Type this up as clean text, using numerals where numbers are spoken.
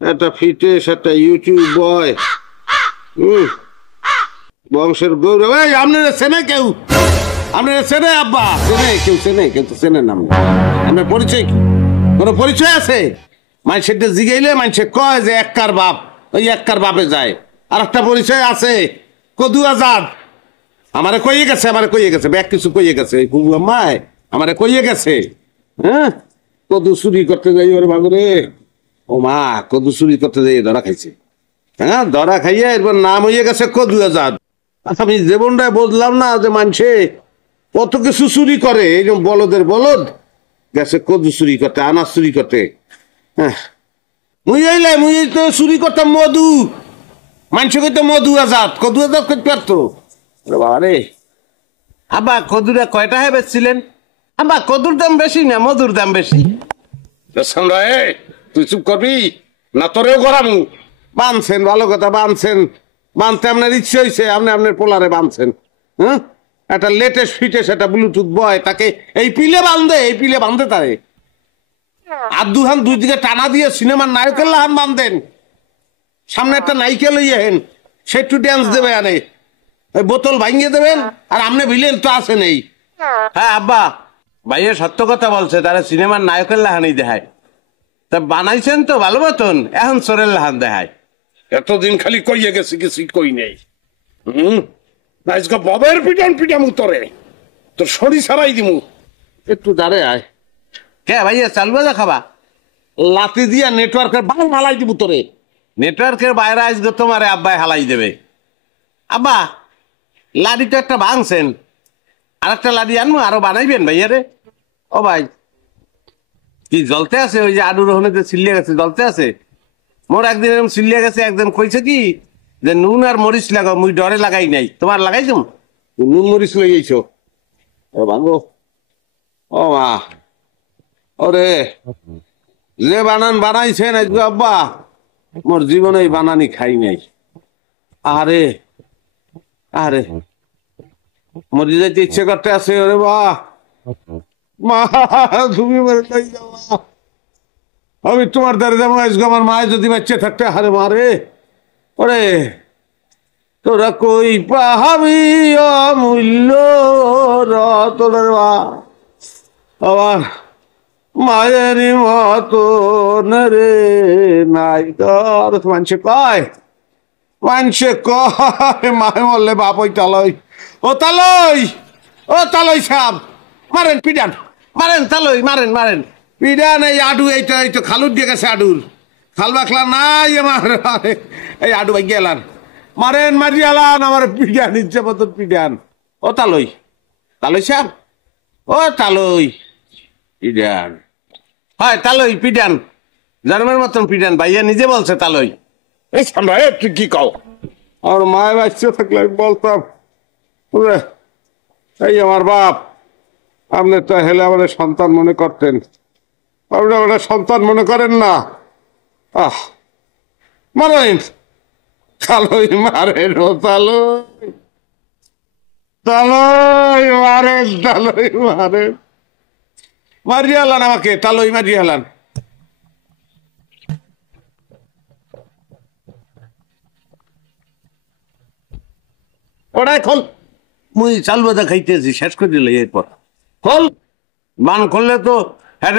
একটা ফিটেস একটা ইউটিউব বয় বংশের গৌরব। এই আপনারা চেনে কেউ? আপনারা চেনে আব্বা? চেনে কেউ? চেনে কেউ তো চেনে নাম। আপনার পরিচয় কি? কোনো পরিচয় আছে? মানুষের জিগাইলে মানুষে কয় যে এককার বাপ, ওই এককার বাপে যায়। আর একটা পরিচয় আছে, কদু আজাদ। আমারে কইয়ে গেছে ব্যাগ কিছু কইয়ে গেছে মায়, আমারে কইয়ে গেছে। হ্যাঁ, কদু চুরি করতে যাই ওর বাবুরে। ও মা, কদু চুরি করতে যাই ধরা খাইছে। হ্যাঁ, ধরা খাইয়ে এরপর নাম হইয়ে গেছে কদু আজাদ। আমি জীবনটায় বুঝলাম না যে মানুষে কত কিছু চুরি করে। এই যে বলদের বলদ গেছে কদু চুরি করতে, আনাজ চুরি করতে। হ্যাঁ, মুই তো চুরি করতাম মধু। মানুষে কইতো মধু আজাদ, কদু আজাদ করতে পারতো। বাবা রে। আব্বা কদুরা কয়টা হে বেচছিলেন? আব্বা কদুর দাম বেশি না মধুর দাম বেশি? তুই চুপ করবি না, তোরেও করামু। বানছেন, ভালো কথা, বানছেন। বানতে আপনার ইচ্ছে হয়েছে, আপনি আপনার পোলারে বানছেন। হ্যাঁ, একটা লেটেস্ট ফিটেস্ট একটা ব্লুটুথ বয়, তাকে এই পিলে বান্ধে তারে। আর দুহান দুই দিকে টানা দিয়ে সিনেমার নায়কের লাহান বান্ধেন। সামনে একটা নায়িকা লইয়েন, সে একটু ড্যান্স দেবে আনে, ওই বোতল ভাঙিয়ে দেবেন, আর আপনি ভিলেন তো আসে নেই। হ্যাঁ আব্বা, ভাইয়া সত্য কথা বলছে, তারা সিনেমার নায়কের লাহানই দেখায়। তা বানাইছেন তো ভালো মতন, এখন চোরের লাহান দেখায়। এতদিন খালি কইয়ে গেছি, কিছু কই নেই। আজকে ববের পিটাম উত্তরে তোর শরীর ছাড়াই দিমু। একটু দাঁড়ে আয়। কে ভাইয়া চাল ভাজা খাবা? লাতি দিয়া নেটওয়ার্কের বাইরে হালাই দিব তোরে। নেটওয়ার্কের বাইরে আজকে তোমারে আব্বাই হালাই দেবে। আব্বা, লাডি তো একটা ভাঙছেন, আর একটা লাডি আনবো, আরো বানাইবেন ভাইয়া রে। ও ভাই, কি জ্বলতে আছে? ওই যে আলুর রহনে যে চিল্লিয়ে গেছে, জ্বলতে আছে। মোর একদিন এরকম চিল্লিয়ে গেছে, একদম কইছে কি যে নুন আর মরিচ লাগাও, মুই ডরে লাগাই নাই। তোমার লাগাইছো? নুন মরিচ লাগাইছো? ভাঙো। ও মা, ওরে যে বানাইছেন আব্বা, মোর জীবনে বানানি খাই নাই। আরে আরে, মরে যাইতে ইচ্ছে করতে আছে। ওরে বাহ, মা তুমি আমি তোমার দ্বারে যাবো আজকে। আমার মায়ের যদি বাচ্চা থাকতে, হারে মারে। ওরে তোরা কই পাহাবি অমূল্য রতন, আমার মায়ের মতন রে নাই। তোর মানুষে কয় মায়ে মরলে বাপ ওই তালই। ও তালই সাহ, মারেন পিডান, মারেন তালই, মারেন পিডান। এই আডু এইটা এই তো খালুর দিয়ে গেছে, আডুর খাল বাখলা নাই আমার। এই আডু ভাই গেলান, মারেন মারিয়ালান আমার পিডান, ইচ্ছে মতন পিডান। ও তালই সাহ, ও তালই পিডান। হয় তালই পিডান, জন্মের মতন পিডান। ভাইয়া নিজে বলছে তালই। এই সামনে তুই কি কও? আমার মায়ের বাচ্চা থাকলে আমি বলতাম, এই আমার বাপ, আপনি তো হেলে আমাদের সন্তান মনে করতেন, আপনি আমাদের সন্তান মনে করেন না। মারেন তালই, মারেন ও তালই মারেন, মারিয়ে হলান আমাকে, তালই মারিয়ে হলান। ওটাই খোল, মুই চাল বাদা খাইতেছি, শেষ করে দিলে এরপর খোল। বান করলে তো হ্যাঁ